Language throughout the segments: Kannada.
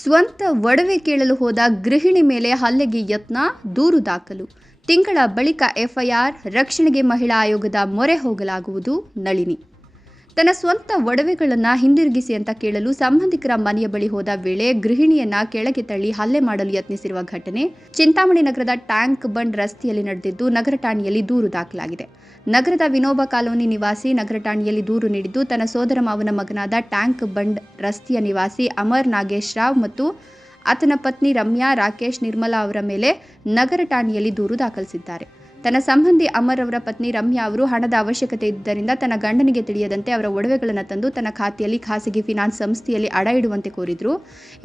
ಸ್ವಂತ ಒಡವೆ ಕೇಳಲು ಹೋದ ಗೃಹಿಣಿ ಮೇಲೆ ಹಲ್ಲೆಗೆ ಯತ್ನ, ದೂರು ದಾಖಲು. ತಿಂಗಳ ಬಳಿಕ ಎಫ್ಐಆರ್, ರಕ್ಷಣೆಗೆ ಮಹಿಳಾ ಆಯೋಗದ ಮೊರೆ ಹೋಗಲಾಗುವುದು, ನಳಿನಿ. ತನ್ನ ಸ್ವಂತ ಒಡವೆಗಳನ್ನು ಹಿಂದಿರುಗಿಸಿ ಅಂತ ಕೇಳಲು ಸಂಬಂಧಿಕರ ಮನೆಯ ಬಳಿ ಹೋದ ವೇಳೆ ಗೃಹಿಣಿಯನ್ನ ಕೆಳಗೆ ತಳ್ಳಿ ಹಲ್ಲೆ ಮಾಡಲು ಯತ್ನಿಸಿರುವ ಘಟನೆ ಚಿಂತಾಮಣಿ ನಗರದ ಟ್ಯಾಂಕ್ ಬಂಡ್ ರಸ್ತೆಯಲ್ಲಿ ನಡೆದಿದ್ದು ನಗರ ಠಾಣೆಯಲ್ಲಿ ದೂರು ದಾಖಲಾಗಿದೆ. ನಗರದ ವಿನೋಬ ಕಾಲೋನಿ ನಿವಾಸಿ ನಗರ ಠಾಣೆಯಲ್ಲಿ ದೂರು ನೀಡಿದ್ದು, ತನ್ನ ಸೋದರ ಮಾವನ ಮಗನಾದ ಟ್ಯಾಂಕ್ ಬಂಡ್ ರಸ್ತೆಯ ನಿವಾಸಿ ಅಮರ್ ನಾಗೇಶ್ ರಾವ್ ಮತ್ತು ಆತನ ಪತ್ನಿ ರಮ್ಯಾ ರಾಕೇಶ್ ನಿರ್ಮಲಾ ಅವರ ಮೇಲೆ ನಗರ ಠಾಣೆಯಲ್ಲಿ ದೂರು ದಾಖಲಿಸಿದ್ದಾರೆ. ತನ್ನ ಸಂಬಂಧಿ ಅಮರ್ ಅವರ ಪತ್ನಿ ರಮ್ಯಾ ಅವರು ಹಣದ ಅವಶ್ಯಕತೆ ಇದ್ದರಿಂದ ತನ್ನ ಗಂಡನಿಗೆ ತಿಳಿಯದಂತೆ ಅವರ ಒಡವೆಗಳನ್ನು ತಂದು ತನ್ನ ಖಾತೆಯಲ್ಲಿ ಖಾಸಗಿ ಫಿನಾನ್ಸ್ ಸಂಸ್ಥೆಯಲ್ಲಿ ಅಡ ಇಡುವಂತೆ ಕೋರಿದ್ರು.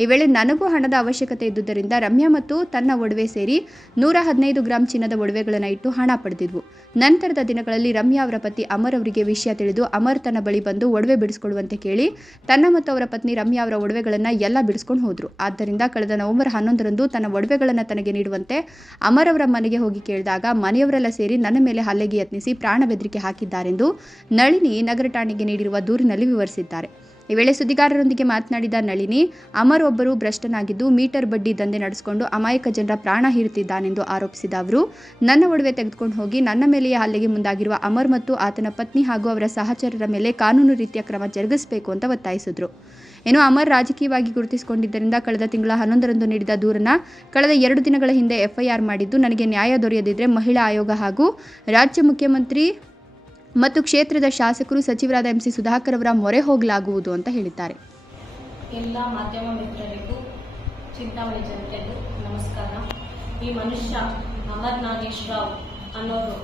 ಈ ವೇಳೆ ನನಗೂ ಹಣದ ಅವಶ್ಯಕತೆ ಇದ್ದುದರಿಂದ ರಮ್ಯಾ ಮತ್ತು ತನ್ನ ಒಡವೆ ಸೇರಿ ನೂರ ಹದಿನೈದು ಗ್ರಾಂ ಚಿನ್ನದ ಒಡವೆಗಳನ್ನು ಇಟ್ಟು ಹಣ ಪಡೆದಿದ್ವು. ನಂತರದ ದಿನಗಳಲ್ಲಿ ರಮ್ಯಾ ಅವರ ಪತಿ ಅಮರ್ ಅವರಿಗೆ ವಿಷಯ ತಿಳಿದು, ಅಮರ್ ತನ್ನ ಬಳಿ ಬಂದು ಒಡವೆ ಬಿಡಿಸಿಕೊಳ್ಳುವಂತೆ ಕೇಳಿ, ತನ್ನ ಮತ್ತು ಅವರ ಪತ್ನಿ ರಮ್ಯಾ ಅವರ ಒಡವೆಗಳನ್ನು ಎಲ್ಲ ಬಿಡಿಸ್ಕೊಂಡು ಹೋದ್ರು. ಆದ್ದರಿಂದ ಕಳೆದ ನವೆಂಬರ್ ಹನ್ನೊಂದರಂದು ತನ್ನ ಒಡವೆಗಳನ್ನು ತನಗೆ ನೀಡುವಂತೆ ಅಮರ್ ಅವರ ಮನೆಗೆ ಹೋಗಿ ಕೇಳಿದಾಗ ಮನೆಯವರೆಲ್ಲ ಸೇರಿ ನನ್ನ ಮೇಲೆ ಹಲ್ಲೆಗೆ ಯತ್ನಿಸಿ ಪ್ರಾಣ ಬೆದರಿಕೆ ಹಾಕಿದ್ದಾರೆಂದು ನಳಿನಿ ನಗರ ಠಾಣೆಗೆ ನೀಡಿರುವ ದೂರಿನಲ್ಲಿ ವಿವರಿಸಿದ್ದಾರೆ. ಈ ವೇಳೆ ಸುದ್ದಿಗಾರರೊಂದಿಗೆ ಮಾತನಾಡಿದ ನಳಿನಿ, ಅಮರ್ ಒಬ್ಬರು ಭ್ರಷ್ಟನಾಗಿದ್ದು ಮೀಟರ್ ಬಡ್ಡಿ ದಂಧೆ ನಡೆಸಿಕೊಂಡು ಅಮಾಯಕ ಜನರ ಪ್ರಾಣ ಹೀರುತ್ತಿದ್ದಾನೆಂದು ಆರೋಪಿಸಿದ ಅವರು, ನನ್ನ ಒಡವೆ ತೆಗೆದುಕೊಂಡು ಹೋಗಿ ನನ್ನ ಮೇಲೆಯೇ ಹಲ್ಲೆಗೆ ಮುಂದಾಗಿರುವ ಅಮರ್ ಮತ್ತು ಆತನ ಪತ್ನಿ ಹಾಗೂ ಅವರ ಸಹಚರರ ಮೇಲೆ ಕಾನೂನು ರೀತಿಯ ಕ್ರಮ ಜರುಗಿಸಬೇಕು ಅಂತ ಒತ್ತಾಯಿಸಿದ್ರು. ಇನ್ನು ಅಮರ್ ರಾಜಕೀಯವಾಗಿ ಗುರುತಿಸಿಕೊಂಡಿದ್ದರಿಂದ ಕಳೆದ ತಿಂಗಳ ಹನ್ನೊಂದರಂದು ನೀಡಿದ ದೂರನ್ನ ಕಳೆದ ಎರಡು ದಿನಗಳ ಹಿಂದೆ ಎಫ್ಐಆರ್ ಮಾಡಿದ್ದು, ನನಗೆ ನ್ಯಾಯ ದೊರೆಯದಿದ್ದರೆ ಮಹಿಳಾ ಆಯೋಗ ಹಾಗೂ ರಾಜ್ಯ ಮುಖ್ಯಮಂತ್ರಿ ಮತ್ತು ಕ್ಷೇತ್ರದ ಶಾಸಕರು ಸಚಿವರಾದ ಎಂ ಸಿ ಸುಧಾಕರ್ ಅವರ ಮೊರೆ ಹೋಗಲಾಗುವುದು ಅಂತ ಹೇಳಿದ್ದಾರೆ. ಎಲ್ಲ ಮಾಧ್ಯಮ ಮಿತ್ರರಿಗೂ, ಚಿಂತಾಮಣಿ ಜನತೆಗೂ ನಮಸ್ಕಾರ. ಈ ಮನುಷ್ಯ ಅಮರ್ ನಾಗೇಶ್ ರಾವ್ ಅನ್ನೋರು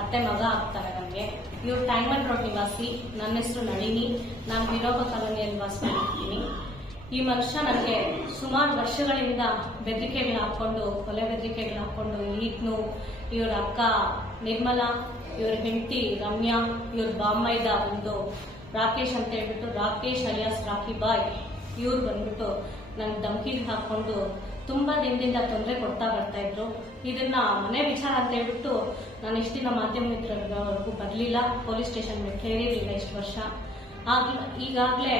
ಅತ್ತೆ ಮಗ ಆಗ್ತಾರೆ ನನಗೆ ಇವ್ರು ಟೈಮಂಡ್ ರೋಡ್ ನಿವಾಸಿ ನನ್ನ ಹೆಸರು ನಳಿನಿ, ನಾನು ವಿನೋಬ ಕಾಲೋನಿಯಲ್ಲಿ ವಾಸ ಮಾಡ್ತೀನಿ ಈ ಮನುಷ್ಯ ನನಗೆ ಸುಮಾರು ವರ್ಷಗಳಿಂದ ಬೆದರಿಕೆಗಳು ಹಾಕ್ಕೊಂಡು, ಕೊಲೆ ಬೆದರಿಕೆಗಳು ಹಾಕ್ಕೊಂಡು ಈಗ್ನು ಇವ್ರ ಅಕ್ಕ ನಿರ್ಮಲಾ, ಇವ್ರ ಹೆಂಡತಿ ರಮ್ಯಾ, ಇವ್ರ ಬಾಮ್ಮೈದ ಒಂದು ರಾಕೇಶ್ ಅಂತ ಹೇಳ್ಬಿಟ್ಟು, ರಾಕೇಶ್ ಅಲಿಯಾಸ್, ರಾಕಿ ಬಾಯ್, ಇವ್ರು ಬಂದ್ಬಿಟ್ಟು ನನ್ನ ಧಮಕಿಗೆ ಹಾಕೊಂಡು ತುಂಬಾ ದಿನದಿಂದ ತೊಂದರೆ ಕೊಡ್ತಾ ಬರ್ತಾ ಇದ್ರು. ಇದನ್ನ ಮನೆ ವಿಚಾರ ಅಂತ ಹೇಳ್ಬಿಟ್ಟು ನಾನು ಇಷ್ಟು ದಿನ ಮಾಧ್ಯಮ ಮಿತ್ರವರೆಗೂ ಬರಲಿಲ್ಲ. ಪೊಲೀಸ್ ಸ್ಟೇಷನ್ ಕೇಳಿರಲಿಲ್ಲ ಇಷ್ಟು ವರ್ಷ. ಆಗ, ಈಗಾಗಲೇ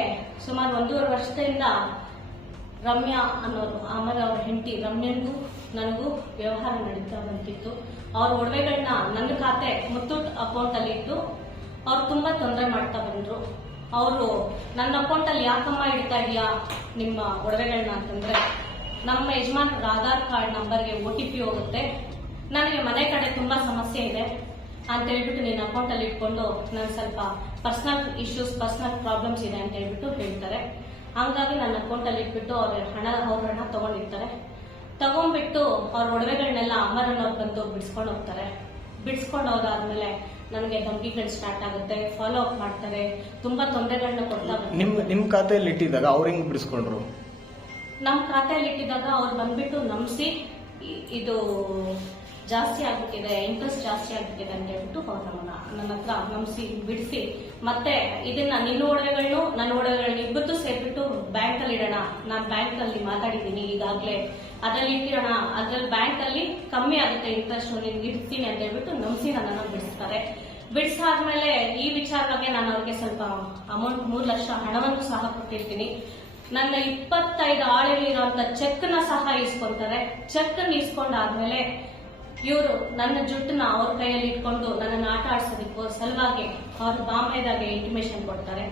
ಸುಮಾರು ಒಂದೂವರೆ ವರ್ಷದಿಂದ ರಮ್ಯಾ ಅನ್ನೋರು, ಆಮೇಲೆ ಅವ್ರ ಹೆಂಡತಿ ರಮ್ಯನ್ಗೂ ನನಗೂ ವ್ಯವಹಾರ ನಡೀತಾ ಬಂತಿತ್ತು ಅವ್ರ ಒಡವೆಗಳನ್ನ ನನ್ನ ಖಾತೆ ಮುತ್ತೂಟ್ ಅಕೌಂಟ್ ಅಲ್ಲಿ ಇಟ್ಟು ಅವ್ರು ತುಂಬಾ ತೊಂದರೆ ಮಾಡ್ತಾ ಬಂದ್ರು. ಅವರು, ನನ್ನ ಅಕೌಂಟ್ ಅಲ್ಲಿ ಯಾಕಮ್ಮ ಇಡ್ತಾ ಇದೀಯಾ ನಿಮ್ಮ ಒಡವೆಗಳನ್ನ ಅಂತಂದ್ರೆ ನಮ್ಮ ಯಜಮಾನ್ರ ಆಧಾರ್ ಕಾರ್ಡ್ ನಂಬರ್ಗೆ ಒ ಟಿ ಪಿ ಹೋಗುತ್ತೆ. ನನಗೆ ಮನೆ ಕಡೆ ತುಂಬಾ ಸಮಸ್ಯೆ ಇದೆ ಅಂತ ಹೇಳ್ಬಿಟ್ಟು ನೀನು ಅಕೌಂಟ್ ಅಲ್ಲಿ ಇಟ್ಕೊಂಡು ನಾನು ಸ್ವಲ್ಪ ಪರ್ಸನಲ್ ಇಶ್ಯೂಸ್ ಪರ್ಸನಲ್ ಪ್ರಾಬ್ಲಮ್ಸ್ ಇದೆ ಅಂತ ಹೇಳ್ಬಿಟ್ಟು ಹೇಳ್ತಾರೆ. ಹಂಗಾಗಿ ನನ್ನ ಅಕೌಂಟ್ ಅಲ್ಲಿ ಇಟ್ಬಿಟ್ಟು ಅವ್ರ ಹಣ, ಅವ್ರ ತಗೊಂಡಿರ್ತಾರೆ. ತಗೊಂಡ್ಬಿಟ್ಟು ಅವ್ರ ಒಡವೆಗಳನ್ನೆಲ್ಲ ಅಮರನವ್ರು ಬಂದು ಬಿಡಿಸ್ಕೊಂಡು ಹೋಗ್ತಾರೆ. ಬಿಡಿಸ್ಕೊಂಡು ಹೋದಾದ್ಮೇಲೆ ನನಗೆ ಧಮಕಿಗಳು ಸ್ಟಾರ್ಟ್ ಆಗುತ್ತೆ ಫಾಲೋ ಅಪ್ ಮಾಡ್ತಾರೆ. ತುಂಬಾ ತೊಂದರೆಗಳನ್ನ ಕೊಡ್ತಾ ಬರ್ತಾರೆ ನಿಮ್ ನಿಮ್ ಖಾತೆಯಲ್ಲಿ ಇಟ್ಟಿದ್ದಾಗ ಅವ್ರ ಹೆಂಗ್ ಬಿಡಿಸ್ಕೊಂಡ್ರು? ನಮ್ಮ ಖಾತೆಯಲ್ಲಿ ಇಟ್ಟಿದಾಗ ಅವ್ರು ಬಂದ್ಬಿಟ್ಟು ನಂಬಿಸಿ ಇದು ಜಾಸ್ತಿ ಆಗ್ಬಿಟ್ಟಿದೆ ಇಂಟ್ರೆಸ್ಟ್ ಜಾಸ್ತಿ ಆಗ್ಬಿಟ್ಟಿದೆ ಅಂತ ಹೇಳ್ಬಿಟ್ಟು ಅವ್ರು ನಮ್ಮನ್ನ ನನ್ನ ಹತ್ರ ನಂಬಿಸಿ, ಬಿಡಿಸಿ. ಮತ್ತೆ ಇದನ್ನ ನಿನ್ನ ಒಡವೆಗಳನ್ನು ನನ್ನ ಒಡವೆಗಳನ್ನ ಇಬ್ಬತ್ತು ಸೇರ್ಬಿಟ್ಟು ಬ್ಯಾಂಕ್ ಅಲ್ಲಿ ಇಡೋಣ. ನಾನು ಬ್ಯಾಂಕ್ ಅಲ್ಲಿ ಮಾತಾಡಿದ್ದೀನಿ ಈಗಾಗಲೇ. ಅದ್ರಲ್ಲಿ ಇಟ್ಟಿರೋಣ. ಅದ್ರಲ್ಲಿ ಬ್ಯಾಂಕ್ ಅಲ್ಲಿ ಕಮ್ಮಿ ಆಗುತ್ತೆ ಇಂಟ್ರೆಸ್ಟ್ ನಿನ್ಗೆ ಇಡ್ತೀನಿ ಅಂತ ಹೇಳ್ಬಿಟ್ಟು ನಂಬಿಸಿ ನನ್ನನ್ನು ಬಿಡಿಸ್ತಾರೆ. ಬಿಡಿಸಾದ್ಮೇಲೆ ಈ ವಿಚಾರವಾಗಿ ನಾನು ಅವ್ರಿಗೆ ಸ್ವಲ್ಪ ಅಮೌಂಟ್ ಮೂರು ಲಕ್ಷ ಹಣವನ್ನು ಸಹ ಕೊಟ್ಟಿರ್ತೀನಿ. ನನ್ನ ಇಪ್ಪತ್ತೈದು ಆಳಿಲಿರುವಂತ ಚೆಕ್ನ ಸಹ ಇಸ್ಕೊಂತಾರೆ ಚೆಕ್ ಇಸ್ಕೊಂಡಾದ್ಮೇಲೆ ಇವರು ನನ್ನ ಜುಟ್ಟನ್ನ ಅವ್ರ ಕೈಯಲ್ಲಿ ಇಟ್ಕೊಂಡು ನನ್ನನ್ನು ಆಟ ಆಡ್ಸೋದಕ್ಕೋ ಸಲುವಾಗಿ ಅವ್ರು ಬಾಮೈದಾಗ ಇಂಟಿಮೇಶನ್ ಕೊಡ್ತಾರೆ.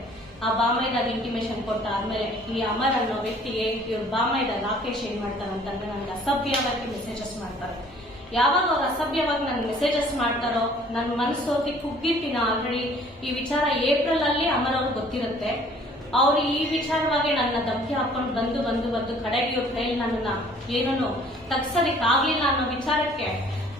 ಆ ಬಾಮೈದಾಗ ಇಂಟಿಮೇಶನ್ ಕೊಟ್ಟ ಆದ್ಮೇಲೆ ಈ ಅಮರ್ ಅನ್ನೋ ವ್ಯಕ್ತಿಗೆ ಇವ್ರು ಬಾಮೈದ ರಾಕೇಶ್ ಏನ್ ಮಾಡ್ತಾರೆ ಅಂತಂದ್ರೆ ನನಗೆ ಅಸಭ್ಯವಾಗಿ ಮೆಸೇಜಸ್ ಮಾಡ್ತಾರೆ. ಯಾವಾಗ ಅವ್ರು ಅಸಭ್ಯವಾಗಿ ನನ್ ಮೆಸೇಜಸ್ ಮಾಡ್ತಾರೋ ನನ್ನ ಮನಸ್ಸು ಹೋಗಿ ಕುಗ್ಗಿರ್ತೀನಿ ಆಲ್ರೆಡಿ. ಈ ವಿಚಾರ ಏಪ್ರಿಲ್ ಅಲ್ಲಿ ಅಮರ್ ಅವ್ರಿಗೆ ಗೊತ್ತಿರುತ್ತೆ. ಅವ್ರು ಈ ವಿಚಾರವಾಗಿ ನನ್ನ ಧಮಕಿ ಹಾಕೊಂಡು ಬಂದು ಬಂದು ಬಂದು ಕಡೆಗೆ ಇವ್ರ ಕೈಯಲ್ಲಿ ನನ್ನನ್ನ ಏನನ್ನು ತಗ್ಸೋದಿಕ್ ಆಗ್ಲಿಲ್ಲ ಅನ್ನೋ ವಿಚಾರಕ್ಕೆ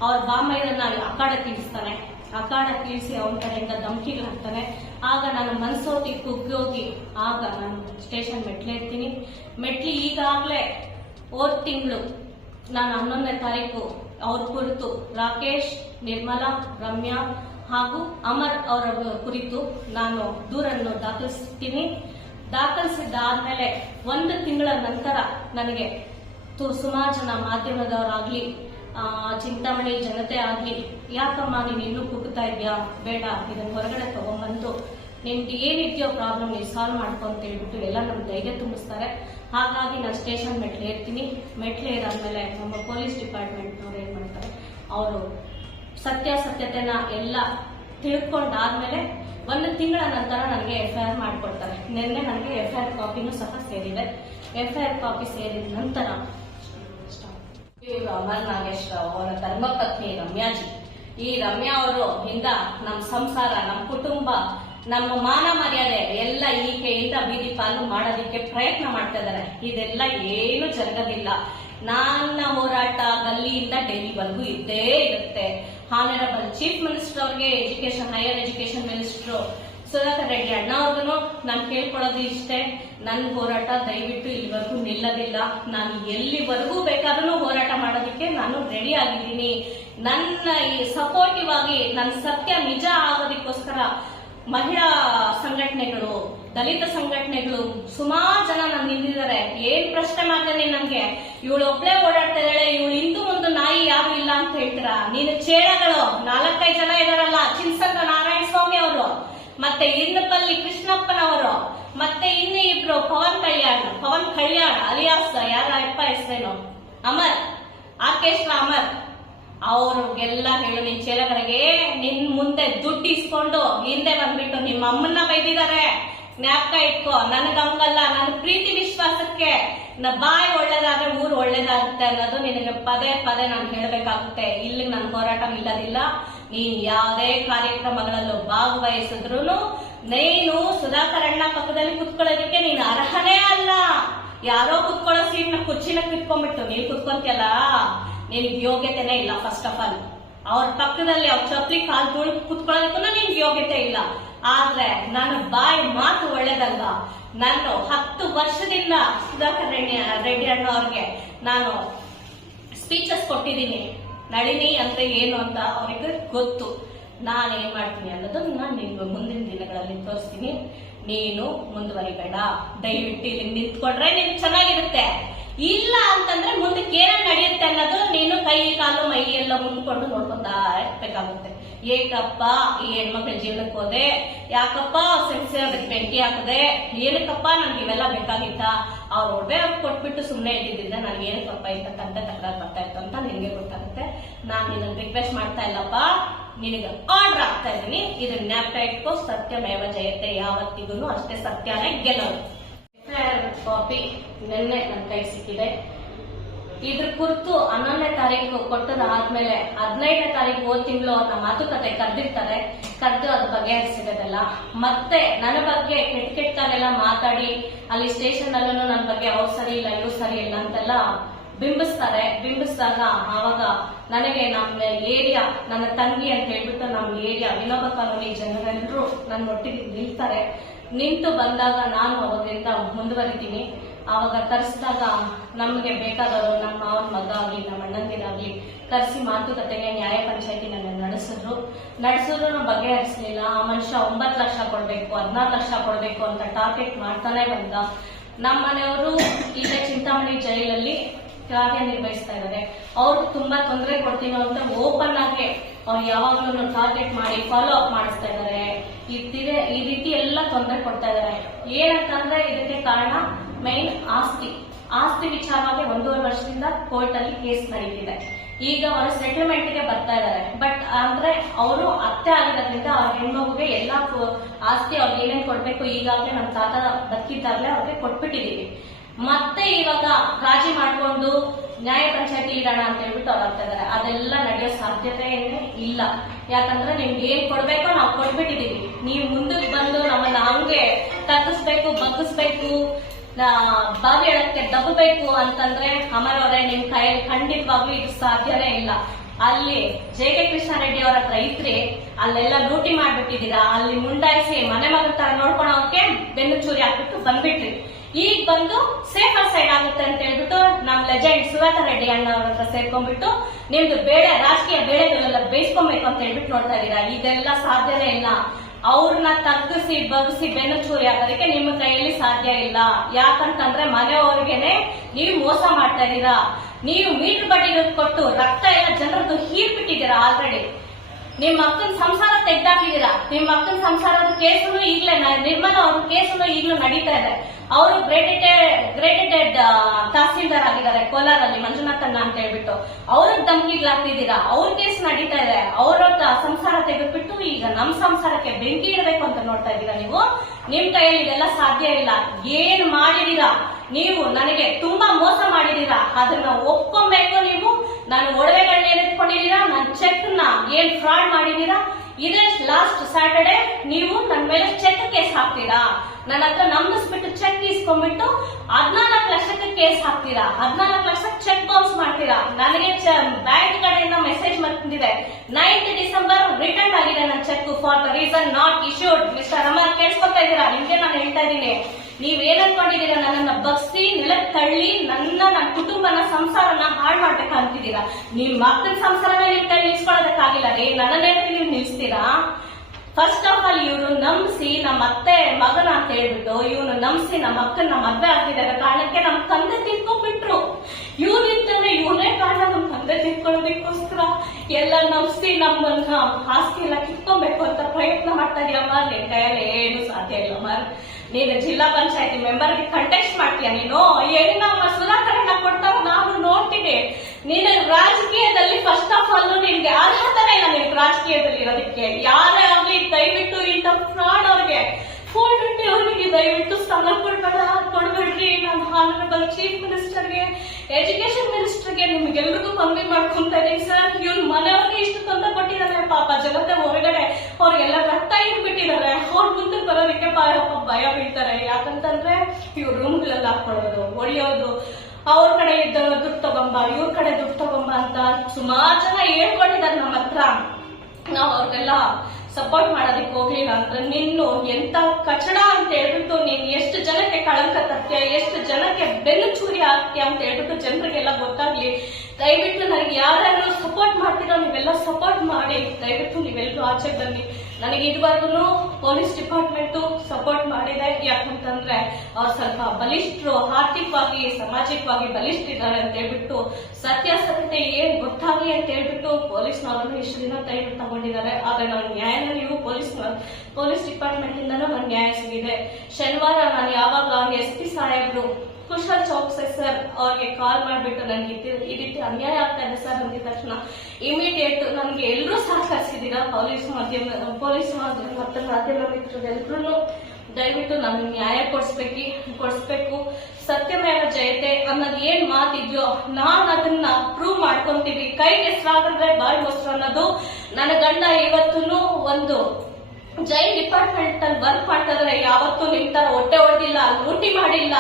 ಅವ್ರ ಬಾಮೈದನ್ನ ಅಖಾಡ ತೀರಿಸ್ತಾನೆ. ಅಖಾಡ ತೀರಿಸಿ ಅವನ ಕಡೆಯಿಂದ ಧಮಕಿಗಳು ಹಾಕ್ತಾನೆ. ಆಗ ನನ್ನ ಮನ್ಸೋತಿ ಕುಗ್ಗೋಗಿ ಆಗ ನಾನು ಸ್ಟೇಷನ್ ಮೆಟ್ಲೇರ್ತೀನಿ ಮೆಟ್ಲಿ ಈಗಾಗಲೇ ಹೋದ್ ತಿಂಗಳು ನಾನು ಹನ್ನೊಂದನೇ ತಾರೀಕು ಅವ್ರ ಕುರಿತು ರಾಕೇಶ್, ನಿರ್ಮಲಾ, ರಮ್ಯಾ ಹಾಗೂ ಅಮರ್ ಅವರ ಕುರಿತು ನಾನು ದೂರನ್ನು ದಾಖಲಿಸ್ತೀನಿ. ದಾಖಲಿಸಿದ್ದಾದ್ಮೇಲೆ ಒಂದು ತಿಂಗಳ ನಂತರ ನನಗೆ ಸುಮಾರು ಜನ ಮಾಧ್ಯಮದವರಾಗ್ಲಿ ಚಿಂತಾಮಣಿ ಜನತೆ ಆಗ್ಲಿ, ಯಾಕಮ್ಮ ನೀನು ಇನ್ನೂ ಕುಗ್ತಾ ಇದೆಯಾ? ಬೇಡ, ಇದನ್ನ ಹೊರಗಡೆ ತಗೊಂಡ್ಬಂದು ನಿಮ್ಗೆ ಏನಿದೆಯೋ ಪ್ರಾಬ್ಲಮ್ ನೀವು ಸಾಲ್ವ್ ಮಾಡ್ಕೊ ಅಂತ ಹೇಳ್ಬಿಟ್ಟು ಎಲ್ಲ ನಮ್ಮ ಧೈರ್ಯ ತುಂಬಿಸ್ತಾರೆ. ಹಾಗಾಗಿ ನಾನು ಸ್ಟೇಷನ್ ಮೆಟ್ಲು ಇರ್ತೀನಿ ಮೆಟ್ಲು ಏರಾದ್ಮೇಲೆ ನಮ್ಮ ಪೊಲೀಸ್ ಡಿಪಾರ್ಟ್ಮೆಂಟ್ನವ್ರು ಏನ್ ಮಾಡ್ತಾರೆ? ಅವರು ಸತ್ಯಾಸತ್ಯತೆನ ಎಲ್ಲ ತಿಳ್ಕೊಂಡಾದ್ಮೇಲೆ ಒಂದು ತಿಂಗಳ ನಂತರ ನನಗೆ ಎಫ್ ಐ ಆರ್ ಮಾಡಿಕೊಡ್ತಾರೆ. ನಿನ್ನೆ ನನಗೆ ಎಫ್ ಐ ಆರ್ ಕಾಪಿನೂ ಸಹ ಸೇರಿದೆ. ಎಫ್ ಐ ಆರ್ ಕಾಪಿ ಸೇರಿದ ನಂತರ ಅಮರ್ ನಾಗೇಶ್ ಅವರ ಧರ್ಮಪತ್ನಿ ರಮ್ಯಾಜಿ. ಈ ರಮ್ಯಾ ಅವರು ಇಂದ ನಮ್ಮ ಸಂಸಾರ, ನಮ್ಮ ಕುಟುಂಬ, ನಮ್ಮ ಮಾನ ಮರ್ಯಾದೆ ಎಲ್ಲ ಈಕೆಯಿಂದ ಬೀದಿ ಪಾಲು ಮಾಡೋದಕ್ಕೆ ಪ್ರಯತ್ನ ಮಾಡ್ತಾ ಇದ್ದಾರೆ. ಇದೆಲ್ಲ ಏನು ಜರಗದಿಲ್ಲ. ನನ್ನ ಹೋರಾಟ, ಗಲ್ಲಿಯಿಂದ ಡೆಲ್ಲಿವರೆಗೂ ಇದ್ದೇ ಇರುತ್ತೆ. ಹಾನರಬಲ್ ಚೀಫ್ ಮಿನಿಸ್ಟರ್ ಅವ್ರಿಗೆ education higher education minister Sudhakar Reddy ಅಣ್ಣ ಅವ್ರಿಗೂ ನಾನು ಕೇಳ್ಕೊಳ್ಳೋದು ಇಷ್ಟೇ. ನನ್ನ ಹೋರಾಟ ದಯವಿಟ್ಟು ಇಲ್ಲಿವರೆಗೂ ನಿಲ್ಲದಿಲ್ಲ. ನಾನು ಎಲ್ಲಿವರೆಗೂ ಬೇಕಾದ್ರೂ ಹೋರಾಟ ಮಾಡೋದಕ್ಕೆ ನಾನು ರೆಡಿ ಆಗಿದ್ದೀನಿ. ನನ್ನ ಈ ಸಪೋರ್ಟಿವ್ ಆಗಿ ನನ್ನ ಸತ್ಯ ನಿಜ ಆಗೋದಕ್ಕೋಸ್ಕರ ಮಹಿಳಾ ಸಂಘಟನೆಗಳು ದಲಿತ ಸಂಘಟನೆಗಳು ಸುಮಾರು ಜನ ನಮ್ ನಿಂತಿದ್ದಾರೆ ಏನ್ ಪ್ರಶ್ನೆ ಮಾಡ್ತಾನೆ ನನ್ಗೆ ಇವಳು ಒಬ್ಳೆ ಓಡಾಡ್ತಾ ಇದ್ದಾಳೆ, ಇವಳು ಇಂದು ಒಂದು ನಾಯಿ ಯಾರು ಇಲ್ಲ ಅಂತ ಹೇಳ್ತೀರಾ? ನೀನು ಚೇಳಗಳು, ನಾಲ್ಕೈದು ಜನ ಇದಾರಲ್ಲ ಚಿನ್ಸಂದ್ರ ನಾರಾಯಣ ಸ್ವಾಮಿ ಅವರು, ಮತ್ತೆ ಇಂದಪಲ್ಲಿ ಕೃಷ್ಣಪ್ಪನವರು, ಮತ್ತೆ ಇನ್ನು ಇಬ್ರು ಪವನ್ ಕಲ್ಯಾಣ್ ಪವನ್ ಕಲ್ಯಾಣ್, ಅಲಿಯಾಸ್, ಯಾರ ಅಪ್ಪ ಹೆಸರೇನು? ಅಮರ್ ಆಕೇಶ್ ಅಮರ್. ಅವ್ರಿಗೆಲ್ಲ ಹೇಳು, ನಿನ್ ಚೇಳಗಳಿಗೆ ನಿನ್ ಮುಂದೆ ದುಡ್ಡು ಇಸ್ಕೊಂಡು ಹಿಂದೆ ಬಂದ್ಬಿಟ್ಟು ನಿಮ್ಮ ಅಮ್ಮನ್ನ ಬೈದಿದ್ದಾರೆ. ಜ್ಞಾಪಕ ಇಟ್ಕೋ. ನನಗ್ ಹಂಗಲ್ಲ ನನ್ನ ಪ್ರೀತಿ ವಿಶ್ವಾಸಕ್ಕೆ ಬಾಯಿ ಒಳ್ಳೇದಾದ್ರೆ ಊರು ಒಳ್ಳೇದಾಗುತ್ತೆ ಅನ್ನೋದು ನಿನಗೆ ಪದೇ ಪದೇ ನಾನು ಹೇಳ್ಬೇಕಾಗುತ್ತೆ. ಇಲ್ಲಿ ನನ್ನ ಹೋರಾಟ ಇಲ್ಲದಿಲ್ಲ ನೀನ್ ಯಾವುದೇ ಕಾರ್ಯಕ್ರಮಗಳಲ್ಲೂ ಭಾಗವಹಿಸಿದ್ರು ನೀನು ಸುಧಾಕರ್ ಅಣ್ಣ ಪಕ್ಕದಲ್ಲಿ ಕುತ್ಕೊಳ್ಳೋದಕ್ಕೆ ನೀನು ಅರ್ಹನೇ ಅಲ್ಲ. ಯಾರೋ ಕುತ್ಕೊಳ್ಳೋ ಸೀಟ್ನ ಕುರ್ಚಿನ ಕಿತ್ಕೊಂಡ್ಬಿಟ್ಟು ನೀನ್ ಕುತ್ಕೊಂತಿಯಲ್ಲ? ನಿನ್ಗೆ ಯೋಗ್ಯತೆನೇ ಇಲ್ಲ ಫಸ್ಟ್ ಆಫ್ ಆಲ್ ಅವ್ರ ಪಕ್ಕದಲ್ಲಿ ಅವ್ರ ಚಪ್ಲಿ ಕಾಲ್ ತುಳಿ ಕುತ್ಕೊಳ್ಳೋದಕ್ಕೂ ನಿನ್ಗೆ ಯೋಗ್ಯತೆ ಇಲ್ಲ. ಆದ್ರೆ ನನ್ನ ಬಾಯಿ ಮಾತು ಒಳ್ಳೇದಲ್ವ? ನಾನು ಹತ್ತು ವರ್ಷದಿಂದ ಸುಧಾಕರ್ ರೆಡ್ಡಿ ರೆಡ್ಡಿ ಅಣ್ಣ ಅವ್ರಿಗೆ ನಾನು ಸ್ಪೀಚಸ್ ಕೊಟ್ಟಿದ್ದೀನಿ. ನಳಿನಿ ಅಂತ ಏನು ಅಂತ ಅವರಿಗೆ ಗೊತ್ತು. ನಾನು ಏನ್ ಮಾಡ್ತೀನಿ ಅನ್ನೋದು ನಾನು ನಿಮ್ಗೆ ಮುಂದಿನ ದಿನಗಳಲ್ಲಿ ತೋರಿಸ್ತೀನಿ. ನೀನು ಮುಂದುವರಿಬೇಡ. ದಯವಿಟ್ಟು ಇಲ್ಲಿ ನಿಂತ್ಕೊಂಡ್ರೆ ನೀನು ಚೆನ್ನಾಗಿರುತ್ತೆ. ಇಲ್ಲ ಅಂತಂದ್ರೆ ಮುಂದಕ್ಕೆ ಏನೇನ್ ನಡೆಯುತ್ತೆ ಅನ್ನೋದು ನೀನು ಕೈ, ಕಾಲು, ಮೈ ಎಲ್ಲ ಮುಂದ್ಕೊಂಡು ನೋಡ್ಕೊಂತಾ ಇರ್ಬೇಕಾಗುತ್ತೆ ಏಕಪ್ಪ, ಈ ಹೆಣ್ಮಕ್ಳ ಜೀವನಕ್ಕೆ ಹೋದೆ. ಯಾಕಪ್ಪ ಸೆನ್ಸೆ ಅದಕ್ಕೆ ಬೆಂಕಿ ಹಾಕದೆ? ಏನಕ್ಕಪ್ಪ ನನ್ಗೆ ಇವೆಲ್ಲ ಬೇಕಾಗಿತ್ತ? ಅವ್ರ ಒಡವೆ ಕೊಟ್ಬಿಟ್ಟು ಸುಮ್ಮನೆ ಇದ್ದಿದ್ದಿಂದ ನನ್ಗೆ ಏನಕ್ಕಪ್ಪ ಇಂತ ತಂದೆ ತಕರಾರು ಬರ್ತಾ ಇತ್ತು ಅಂತ ನಿನಗೆ ಗೊತ್ತಾಗುತ್ತೆ. ನಾನು ನಿನ್ನ ರಿಕ್ವೆಸ್ಟ್ ಮಾಡ್ತಾ ಇಲ್ಲಪ್ಪ. ನಿನಗೆ ಆರ್ಡರ್ ಆಗ್ತಾ ಇದ್ದೀನಿ. ಇದನ್ನ ಜ್ಞಾಪಕ ಇಟ್ಕೋ ಸತ್ಯಮೇವ ಜಯತೆ ಯಾವತ್ತಿಗೂ ಅಷ್ಟೇ ಸತ್ಯನೇ ಗೆಲ್ಲೋದು. ಕಾಪಿ ನಿನ್ನೆ ನನ್ನ ಕೈ ಸಿಕ್ಕಿದೆ. ಇದ್ರ ಕುರಿತು ಹನ್ನೊಂದನೇ ತಾರೀಕು ಕೊಟ್ಟದ ಆದ್ಮೇಲೆ ಹದಿನೈದನೇ ತಾರೀಕು ಹೋದ ತಿಂಗಳು ಅವ್ರನ್ನ ಮಾತುಕತೆ ಕರೆದಿರ್ತಾರೆ, ಕರೆದು ಅದು ಬಗೆಹರಿಸಿರೋದಲ್ಲ ಮತ್ತೆ ನನ್ನ ಬಗ್ಗೆ ಕೆಟ್ಟ ಕೆಟ್ಟನೆಲ್ಲ ಮಾತಾಡಿ, ಅಲ್ಲಿ ಸ್ಟೇಷನ್ ಅಲ್ಲೂ ನನ್ನ ಬಗ್ಗೆ ಅವ್ರು ಸರಿ ಇಲ್ಲ, ಇವ್ರು ಸರಿ ಇಲ್ಲ ಅಂತೆಲ್ಲ ಬಿಂಬಿಸ್ತಾರೆ. ಬಿಂಬಿಸಿದಾಗ ಆವಾಗ ನನಗೆ ನಮ್ಮ ಏರಿಯಾ, ನನ್ನ ತಂಗಿ ಅಂತ ಹೇಳ್ಬಿಟ್ಟು ನಮ್ಮ ಏರಿಯಾ, ವಿನೋಬ ಕಾಲೋನಿ ಜನರೆಲ್ಲರೂ ನನ್ನ ಒಟ್ಟಿಗೆ ನಿಲ್ತಾರೆ. ನಿಂತು ಬಂದಾಗ ನಾನು ಅವಾಗಿಂದ ಮುಂದುವರಿತೀನಿ. ಆವಾಗ ತರಿಸಿದಾಗ ನಮಗೆ ಬೇಕಾದವರು ನಮ್ಮ ಮಾವನ ಮಗ ಆಗ್ಲಿ, ನಮ್ಮ ಅಣ್ಣಂದಿರಾಗ್ಲಿ ಕರೆಸಿ ಮಾತುಕತೆಗೆ ನ್ಯಾಯ ಪಂಚಾಯತಿ ನನ್ನ ನಡೆಸಿದ್ರು ನಡೆಸಿದ್ರು ಬಗೆಹರಿಸಲಿಲ್ಲ ಆ ಮನುಷ್ಯ ಒಂಬತ್ತು ಲಕ್ಷ ಕೊಡ್ಬೇಕು ಹದಿನಾರು ಲಕ್ಷ ಕೊಡ್ಬೇಕು ಅಂತ ಟಾರ್ಗೆಟ್ ಮಾಡ್ತಾನೆ ಬಂದ. ನಮ್ಮ ಮನೆಯವರು ಈಗ ಚಿಂತಾಮಣಿ ಜೈಲಲ್ಲಿ ಕಾರ್ಯನಿರ್ವಹಿಸ್ತಾ ಇದ್ದಾರೆ. ಅವ್ರು ತುಂಬಾ ತೊಂದರೆ ಕೊಡ್ತೀನೋ ಅಂತ ಓಪನ್ ಆಗಿ ಅವ್ರು ಯಾವಾಗ್ಲೂ ಟಾರ್ಗೆಟ್ ಮಾಡಿ ಫಾಲೋ ಅಪ್ ಮಾಡಿಸ್ತಾ ಇದ್ದಾರೆ. ಈ ರೀತಿ ಎಲ್ಲ ತೊಂದರೆ ಕೊಡ್ತಾ ಇದ್ದಾರೆ. ಏನಂತಂದ್ರೆ ಇದಕ್ಕೆ ಕಾರಣ ಮೈನ್ ಆಸ್ತಿ ಆಸ್ತಿ ವಿಚಾರವಾಗಿ ಒಂದೂವರೆ ವರ್ಷದಿಂದ ಕೋರ್ಟ್ ಅಲ್ಲಿ ಕೇಸ್ ನಡೀತಿದೆ. ಈಗ ಅವರು ಸೆಟಲ್ಮೆಂಟ್ಗೆ ಬರ್ತಾ ಇದ್ದಾರೆ. ಬಟ್ ಅಂದ್ರೆ ಅವರು ಅತ್ತೆ ಆಗಿರೋದ್ರಿಂದ ಅವ್ರ ಹೆಣ್ಮಗುಗೆ ಎಲ್ಲಾ ಆಸ್ತಿ ಅವ್ರಿಗೆ ಏನೇನ್ ಕೊಡ್ಬೇಕು, ಈಗಾಗಲೇ ನಮ್ಮ ತಾತ ಬದುಕಿದ್ದಾಗಲೇ ಅವ್ರಿಗೆ ಕೊಟ್ಬಿಟ್ಟಿದೀವಿ. ಮತ್ತೆ ಇವಾಗ ರಾಜಿ ಮಾಡ್ಕೊಂಡು ನ್ಯಾಯ ಪಂಚಾಯತಿ ಇಡೋಣ ಅಂತ ಹೇಳ್ಬಿಟ್ಟು ಅವ್ರು ಆಗ್ತಾ ಇದಾರೆ ಅದೆಲ್ಲ ನಡೆಯೋ ಸಾಧ್ಯತೆ ಇಲ್ಲ. ಯಾಕಂದ್ರೆ ನಿಮ್ಗೆ ಏನ್ ಕೊಡ್ಬೇಕೋ ನಾವು ಕೊಟ್ಬಿಟ್ಟಿದೀವಿ. ನೀವು ಮುಂದಕ್ಕೆ ಬಂದು ನಮ್ಮನ್ನ ಹಂಗೆ ತಗ್ಗಿಸ್ಬೇಕು, ಬಗ್ಗಿಸ್ಬೇಕು ಬಾವಿ ಎಳಕ್ಕೆ ದಬ್ಬಬೇಕು ಅಂತಂದ್ರೆ ಅಮರ್ ಅವರೇ ನಿಮ್ ಕೈಯಲ್ಲಿ ಖಂಡಿತವಾಗ್ಲೂ ಇದು ಸಾಧ್ಯನೇ ಇಲ್ಲ. ಅಲ್ಲಿ ಜೆ ಕೆ ಕೃಷ್ಣಾರೆಡ್ಡಿ ಅವರ ಇದ್ರೆ ಅಲ್ಲೆಲ್ಲ ಲೂಟಿ ಮಾಡ್ಬಿಟ್ಟಿದ್ದೀರಾ? ಅಲ್ಲಿ ಮುಂಡಾಯಿಸಿ ಮನೆ ಮಗನ ತರ ನೋಡ್ಕೊಳೋಕೆ ಬೆನ್ನು ಚೂರಿ ಹಾಕ್ಬಿಟ್ಟು ಬಂದ್ಬಿಟ್ರಿ. ಈಗ ಬಂದು ಸೇಫರ್ ಸೈಡ್ ಆಗುತ್ತೆ ಅಂತ ಹೇಳ್ಬಿಟ್ಟು ನಮ್ ಲೆಜೆಂಡ್ ಸುಧಾಕರ್ ರೆಡ್ಡಿ ಅಣ್ಣ ಅವ್ರ ಹತ್ರ ಸೇರ್ಕೊಂಡ್ಬಿಟ್ಟು ನಿಮ್ದು ಬೇಳೆ, ರಾಜಕೀಯ ಬೇಳೆಗಳೆಲ್ಲ ಬೇಯಿಸ್ಕೊಬೇಕು ಅಂತ ಹೇಳ್ಬಿಟ್ಟು ನೋಡ್ತಾ ಇದೀರಾ ಇದೆಲ್ಲ ಸಾಧ್ಯನೇ ಇಲ್ಲ. ಅವ್ರನ್ನ ತಗ್ಗಿಸಿ, ಬಗ್ಗಿಸಿ ಬೆನ್ನು ಚೂರಿ ಹಾಕೋದಕ್ಕೆ ನಿಮ್ಮ ಕೈಯಲ್ಲಿ ಸಾಧ್ಯ ಇಲ್ಲ. ಯಾಕಂತಂದ್ರೆ ಮನೆಯವ್ರಿಗೆನೆ ನೀವು ಮೋಸ ಮಾಡ್ತಾ ಇದೀರಾ ನೀವು ಮೀಟರ್ ಬಡ್ಡಿ ಕೊಟ್ಟು ರಕ್ತ ಎಲ್ಲ ಜನರದ್ದು ಹೀರ್ಬಿಟ್ಟಿದ್ದೀರಾ ಆಲ್ರೆಡಿ ನಿಮ್ಮ ಅಕ್ಕನ ಸಂಸಾರ ತೆಗ್ದಾಕಿದ್ದೀರಾ ನಿಮ್ಮ ಅಕ್ಕನ ಸಂಸಾರದ ಕೇಸನ್ನು ಈಗಲೇ ನಿರ್ಮಲ ಅವ್ರ ಕೇಸನು ಈಗಲೂ ನಡೀತಾ ಇದೆ. ಅವರು ಗ್ರೇಟೆಡ್ ಗ್ರೇಟೆಡ್ ತಹಸೀಲ್ದಾರ್ ಆಗಿದ್ದಾರೆ ಕೋಲಾರಲ್ಲಿ, ಮಂಜುನಾಥಣ್ಣ ಅಂತ ಹೇಳ್ಬಿಟ್ಟು. ಅವ್ರಿಗೆ ಧಮ್ಕಿಗಳಾಗ್ತಿದ್ದೀರಾ? ಅವ್ರ ಕೇಸ್ ನಡೀತಾ ಇದೆ. ಅವರ ಸಂಸಾರ ತೆಗೆದ್ಬಿಟ್ಟು ಈಗ ನಮ್ ಸಂಸಾರಕ್ಕೆ ಬೆಂಕಿ ಇಡಬೇಕು ಅಂತ ನೋಡ್ತಾ ಇದ್ದೀರಾ ನೀವು? ನಿಮ್ ಕೈಯಲ್ಲಿ ಇದೆಲ್ಲ ಸಾಧ್ಯ ಇಲ್ಲ. ಏನ್ ಮಾಡಿದೀರಾ ನೀವು ನನಗೆ ತುಂಬಾ ಮೋಸ ಮಾಡಿದೀರಾ ಅದನ್ನ ಒಪ್ಕೊಬೇಕು ನೀವು. ನಾನು ಒಡವೆಗಳನ್ನ ಏನ್ ಎತ್ಕೊಂಡಿದೀರಾ ನನ್ನ ಚೆಕ್ನ ಏನ್ ಫ್ರಾಡ್ ಮಾಡಿದ್ದೀರಾ? ಇದೇ ಲಾಸ್ಟ್ ಸ್ಯಾಟರ್ಡೆ ನೀವು ನನ್ನ ಮೇಲೆ ಚೆಕ್ ಕೇಸ್ ಹಾಕ್ತೀರಾ? ನನ್ನ ಹತ್ರ ನಂಬಿಸ್ಬಿಟ್ಟು ಚೆಕ್ ಇಸ್ಕೊಂಡ್ಬಿಟ್ಟು ಹದಿನಾಲ್ಕು ಲಕ್ಷಕ್ಕೆ ಕೇಸ್ ಹಾಕ್ತೀರಾ? ಹದಿನಾಲ್ಕು ಲಕ್ಷ ಚೆಕ್ ಬೌನ್ಸ್ ಮಾಡ್ತೀರಾ? ನನಗೆ ಬ್ಯಾಂಕ್ ಕಡೆಯಿಂದ ಮೆಸೇಜ್ ಬಂದಿದೆ. ನೈನ್ತ್ ಡಿಸೆಂಬರ್ ರಿಟರ್ನ್ ಆಗಿದೆ ನನ್ನ cheque for the reason not issued mister Amar ಕೇಳಿಸ್ಕೊತಾ ಇದ್ದೀರಾ? ನಿಮ್ಗೆ ನಾನು ಹೇಳ್ತಾ ಇದ್ದೀನಿ. ಅನ್ಕೊಂಡಿದ್ದೀರಾ ನನ್ನನ್ನ ಬಗ್ಸಿ, ನೆಲಕ್ ತಳ್ಳಿ, ನನ್ನ ನನ್ನ ಕುಟುಂಬನ ಸಂಸಾರನ ಹಾಳು ಮಾಡ್ಬೇಕಂತಿದ್ದೀರಾ ನಿಮ್ ಮಕ್ಕಳ ಸಂಸಾರನ ನಿಮ್ ಕೈ ನಿಲ್ಸ್ಕೊಳ್ಳೋದಕ್ಕಾಗಿಲ್ಲ ರೀ ನನ್ನನ್ನೇ ನೀವು ನಿಲ್ಸ್ತೀರಾ? ಫಸ್ಟ್ ಆಫ್ ಆಲ್ ಇವ್ರು ನಂಬಿಸಿ ನಮ್ಮ ಅತ್ತೆ, ಮಗನ ಅಂತ ಹೇಳ್ಬಿಟ್ಟು ಇವನು ನಂಬಿಸಿ ನಮ್ಮ ಅಕ್ಕನ ಮದ್ವೆ ಆಗ್ತಿದ್ದಾರೆ. ಕಾರಣಕ್ಕೆ ನಮ್ ತಂದೆ ತಿಳ್ಕೊಂಡ್ಬಿಟ್ರು. ಇವ್ರು ಇತ್ತಂದ್ರೆ ಇವನೇ ಕಾರಣ ನಮ್ ತಂದೆ ತಿಳ್ಕೊಳ್ಳೋದಕ್ಕೋಸ್ಕರ ಎಲ್ಲ ನಂಬಿಸಿ ನಮ್ಮನ್ನ ಆಸ್ತಿ ಎಲ್ಲ ಕಿತ್ಕೊಬೇಕು ಅಂತ ಪ್ರಯತ್ನ ಮಾಡ್ತಾ ಇದೀಯಮ್ಮ ನಿನ್ ಕೈಯಲ್ಲಿ ಏನು ಸಾಧ್ಯ ಇಲ್ಲ ಮಾರ್ ನೀನು ಜಿಲ್ಲಾ ಪಂಚಾಯತಿ ಮೆಂಬರ್ಗೆ ಕಂಟೆಸ್ಟ್ ಮಾಡ್ತೀಯ ನೀನು? ಹೆಂಗ್ ನಮ್ಮ ಸುಧಾಕರಣ ಕೊಡ್ತಾರ ನಾನು ನೋಡ್ತೀನಿ. ನೀನು ರಾಜಕೀಯದಲ್ಲಿ ಫಸ್ಟ್ ಆಫ್ ಆಲ್ ನಿನ್ಗೆ ಅರ್ಹತೆನೇ ಇಲ್ಲ ನಿನ್ ರಾಜಕೀಯದಲ್ಲಿ ಇರೋದಕ್ಕೆ. ಯಾರೇ ಆಗ್ಲಿ ದಯವಿಟ್ಟು ಇಂಥ ಫ್ರಾಡ್ ಅವ್ರಿಗೆ. ಫೋರ್ ಟ್ವೆಂಟಿ ಅವರಿಗೆ ದಯವಿಟ್ಟು ಸ್ಥಳ ಕೊಡ್ಬೇಡ ಕೊಡ್ಬೇಡ್ರಿ ನಮ್ಮ ಚೀಫ್ ಮಿನಿಸ್ಟರ್ಗೆ ಎಜುಕೇಶನ್ ಮಿನಿಸ್ಟರ್ಗೆ ನಿಮ್ಗೆಲ್ರಿಗೂ ಮನವಿ ಮಾಡ್ಕೊಂತ ಇದೀನಿ ಸರ್ ಇವ್ರ ಮನೆಯವ್ರಿಗೆ ಇಷ್ಟು ತೊಂದರೆ ಕೊಟ್ಟಿದ್ದಾರೆ ಪಾಪ. ಜಗತ್ತ ಹೊರಗಡೆ ಅವ್ರಿಗೆಲ್ಲ ರಕ್ತ ಬಿಟ್ಟಿದ್ದಾರೆ ಅವ್ರ ಮುಂದೆ ಬರೋದಕ್ಕೆ ಭಯ ಬೀಳ್ತಾರೆ. ಯಾಕಂತಂದ್ರೆ ಇವ್ರು ರೂಮ್ಗಳೆಲ್ಲ ಹಾಕೊಳ್ಳೋದು, ಹೊಡೆಯೋದು. ಅವ್ರ ಕಡೆ ಇದ್ದ ದುಡ್ಡು ತಗೊಂಬ, ಇವ್ರ ಕಡೆ ದುಡ್ಡು ತಗೊಂಬ ಅಂತ ಸುಮಾರು ಜನ ಹೇಳ್ಕೊಂಡಿದ್ದಾರೆ ನಮ್ಮ ಹತ್ರ. ನಾವು ಅವ್ರಿಗೆಲ್ಲ ಸಪೋರ್ಟ್ ಮಾಡೋದಕ್ಕೆ ಹೋಗ್ಲಿಲ್ಲ ಅಂದ್ರೆ ನಿನ್ನು ಎಂತ ಕಚಡ ಅಂತ ಹೇಳ್ಬಿಟ್ಟು ನೀನ್ ಎಷ್ಟು ಜನಕ್ಕೆ ಕಳಂಕ ಎಷ್ಟು ಜನಕ್ಕೆ ಬೆನ್ನು ಚೂರಿ ಆಗ್ತೀಯ ಅಂತ ಹೇಳ್ಬಿಟ್ಟು ಜನರಿಗೆಲ್ಲ ಗೊತ್ತಾಗ್ಲಿ. ದಯವಿಟ್ಟು ನನಗೆ ಯಾರ್ಯಾರು ಸಪೋರ್ಟ್ ಮಾಡ್ತೀರೋ, ನೀವೆಲ್ಲ ಸಪೋರ್ಟ್ ಮಾಡಿ. ದಯವಿಟ್ಟು ನೀವೆಲ್ಲರೂ ಆಚೆ ಬನ್ನಿ. ನನಗೆ ಇದುವರೆಗೂ ಪೊಲೀಸ್ ಡಿಪಾರ್ಟ್ಮೆಂಟ್ ಸಪೋರ್ಟ್ ಮಾಡಿದೆ. ಯಾಕಂತಂದ್ರೆ, ಅವ್ರು ಸ್ವಲ್ಪ ಬಲಿಷ್ಠರು ಆರ್ಥಿಕವಾಗಿ, ಸಾಮಾಜಿಕವಾಗಿ ಬಲಿಷ್ಠರಿದ್ದಾರೆ ಅಂತ ಹೇಳ್ಬಿಟ್ಟು, ಸತ್ಯಾಸತ್ಯತೆ ಏನ್ ಗೊತ್ತಾಗ್ಲಿ ಅಂತ ಹೇಳ್ಬಿಟ್ಟು ಪೊಲೀಸ್ನವ್ರನ್ನು ಇಷ್ಟು ದಿನ ಕೈ ತಗೊಂಡಿದ್ದಾರೆ. ಆದ್ರೆ ನಾನು ನ್ಯಾಯನ ನೀವು ಪೊಲೀಸ್ ಪೊಲೀಸ್ ಡಿಪಾರ್ಟ್ಮೆಂಟ್ ಇಂದನೂ ನನ್ಗೆ ನ್ಯಾಯ ಸಿಗಿದೆ. ಶನಿವಾರ ನಾನು ಯಾವಾಗ ಎಸ್ ಪಿ ಸಾಹೇಬ್ರು ಕುಶಲ್ ಚೌಕ್ಸೆ ಸರ್ ಅವ್ರಿಗೆ ಕಾಲ್ ಮಾಡಿಬಿಟ್ಟು ನನಗೆ ಈ ರೀತಿ ಅನ್ಯಾಯ ಆಗ್ತಾ ಇದೆ ಸರ್ ಅಂದಿದ ತಕ್ಷಣ ಇಮಿಡಿಯೇಟ್ ನನಗೆ ಎಲ್ಲರೂ ಸಹಕರಿಸಿದ್ದೀರಾ? ಪೊಲೀಸ್ ಮಾಧ್ಯಮ ಪೊಲೀಸ್ ಮಾಧ್ಯಮ ಮತ್ತೆ ಮಾಧ್ಯಮ ಮಿತ್ರರೆಲ್ಲರೂ ದಯವಿಟ್ಟು ನಮ್ಗೆ ನ್ಯಾಯ ಕೊಡಿಸ್ಬೇಕಿ, ಕೊಡಿಸ್ಬೇಕು. ಸತ್ಯಮೇವ ಜಯತೆ ಅನ್ನೋದು ಏನ್ ಮಾತಿದ್ಯೋ ನಾನ್ ಅದನ್ನ ಪ್ರೂವ್ ಮಾಡ್ಕೊಂತೀವಿ. ಕೈಗೆ ಹೆಸರಾಗಿದ್ರೆ ಬಾಯ್ ಮೊಸರು ಅನ್ನೋದು ನನ್ನ ಗಂಡ ಇವತ್ತೂ ಒಂದು ಜೈಲ್ ಡಿಪಾರ್ಟ್ಮೆಂಟ್ ಅಲ್ಲಿ ವರ್ಕ್ ಮಾಡ್ತಿದ್ರೆ, ಯಾವತ್ತೂ ನಿಮ್ ತರ ಹೊಟ್ಟೆ ಹೊಡೆದಿಲ್ಲ, ಲೂಟಿ ಮಾಡಿಲ್ಲ,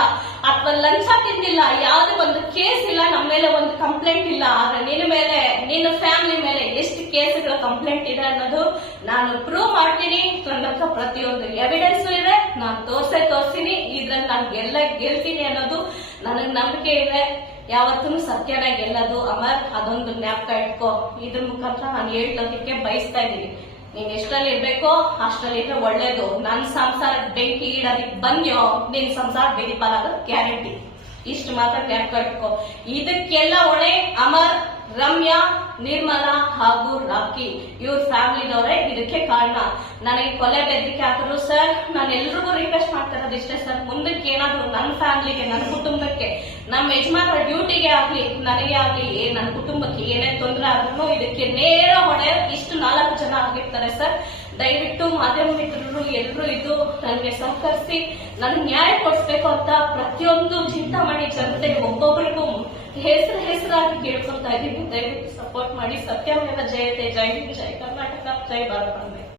ಅಥವಾ ಲಂಚ ತಿಂದಿಲ್ಲ, ಯಾವ್ದೇ ಒಂದು ಕೇಸ್ ಇಲ್ಲ ನಮ್ಮ ಮೇಲೆ ಒಂದು ಕಂಪ್ಲೇಂಟ್ ಇಲ್ಲ. ಆದ್ರೆ ನಿನ್ನ ಮೇಲೆ, ನಿನ್ನ ಫ್ಯಾಮಿಲಿ ಮೇಲೆ ಎಷ್ಟು ಕೇಸ್ಗಳ ಕಂಪ್ಲೇಂಟ್ ಇದೆ ಅನ್ನೋದು ನಾನು ಪ್ರೂವ್ ಮಾಡ್ತೀನಿ. ನನ್ನ ಹತ್ರ ಪ್ರತಿಯೊಂದು ಎವಿಡೆನ್ಸ್ ಇದೆ. ನಾನು ತೋರ್ಸೆ ತೋರ್ಸಿನಿ. ಇದ್ರಲ್ಲಿ ನಾನು ಗೆಲ್ಲ ಗೆಲ್ತೀನಿ ಅನ್ನೋದು ನನಗ್ ನಂಬಿಕೆ ಇದೆ. ಯಾವತ್ತೂ ಸತ್ಯನ ಗೆಲ್ಲದು. ಅಮರ್, ಅದೊಂದು ಜ್ಞಾಪಕ ಇಟ್ಕೋ. ಇದ್ರ ಮುಖಾಂತರ ನಾನು ಹೇಳೋದಕ್ಕೆ ಬಯಸ್ತಾ ಇದ್ದೀನಿ. ನೀನ್ ಎಷ್ಟರಲ್ಲಿ ಇರ್ಬೇಕೋ ಅಷ್ಟರಲ್ಲಿ ಇದ್ರೆ ಒಳ್ಳೇದು. ನನ್ ಸಂಸಾರ ಬೆಂಕಿ ಇಡೋದಕ್ಕೆ ಬಂದ್ಯೋ, ನಿನ್ ಸಂಸಾರ ಬೇದಿಪಾಲಾಗೋದು ಗ್ಯಾರಂಟಿ ಇಷ್ಟು ಮಾತ್ರ ಕಟ್ಕೋ ಇದಕ್ಕೆಲ್ಲ ಹೊಣೆ ಅಮರ್ ರಮ್ಯಾ, ನಿರ್ಮಲಾ ಹಾಗೂ ರಾಕಿ. ಇವ್ರ ಫ್ಯಾಮಿಲಿನವರೇ, ಇದಕ್ಕೆ ಕಾರಣ. ನನಗೆ ಕೊಲೆ ಬೆದರಿಕೆ ಹಾಕಿದ್ರು ಸರ್ ನಾನು ಎಲ್ರಿಗೂ ರಿಕ್ವೆಸ್ಟ್ ಮಾಡ್ತಾ ಇರೋದು ಇಷ್ಟೇ ಸರ್. ಮುಂದಕ್ಕೆ ಏನಾದ್ರು ನನ್ನ ಫ್ಯಾಮಿಲಿಗೆ ನನ್ನ ಕುಟುಂಬಕ್ಕೆ ನಮ್ಮ ಯಜಮಾನರ ಡ್ಯೂಟಿಗೆ ಆಗ್ಲಿ, ನನಗೆ ಆಗ್ಲಿ ನನ್ನ ಕುಟುಂಬಕ್ಕೆ ಏನೇ ತೊಂದರೆ ಆದ್ರೂ ಇದಕ್ಕೆ ನೇರ ಹೊಡೆ ಇಷ್ಟು ನಾಲ್ಕು ಜನ ಆಗಿರ್ತಾರೆ ಸರ್. ದಯವಿಟ್ಟು ಮಾಧ್ಯಮ ಮಿತ್ರರು ಎಲ್ಲರೂ ಇದು ನನಗೆ ಸಹಕರಿಸಿ ನನಗೆ ನ್ಯಾಯ ಕೊಡಿಸ್ಬೇಕು ಅಂತ ಪ್ರತಿಯೊಂದು ಚಿಂತಾಮಣಿ ಜನತೆ ಒಬ್ಬೊಬ್ಬರಿಗೂ ಹೆಸರು ಹೆಸರಾಗಿ ಕೇಳ್ಕೊತಾ ಇದ್ದೀನಿ ದಯವಿಟ್ಟು ಸಪೋರ್ಟ್ ಮಾಡಿ. ಸತ್ಯಮೇವ ಜಯತೆ. ಜೈ ಹಿಂದ್, ಜೈ ಕರ್ನಾಟಕ, ಜೈ ಭಾರತ.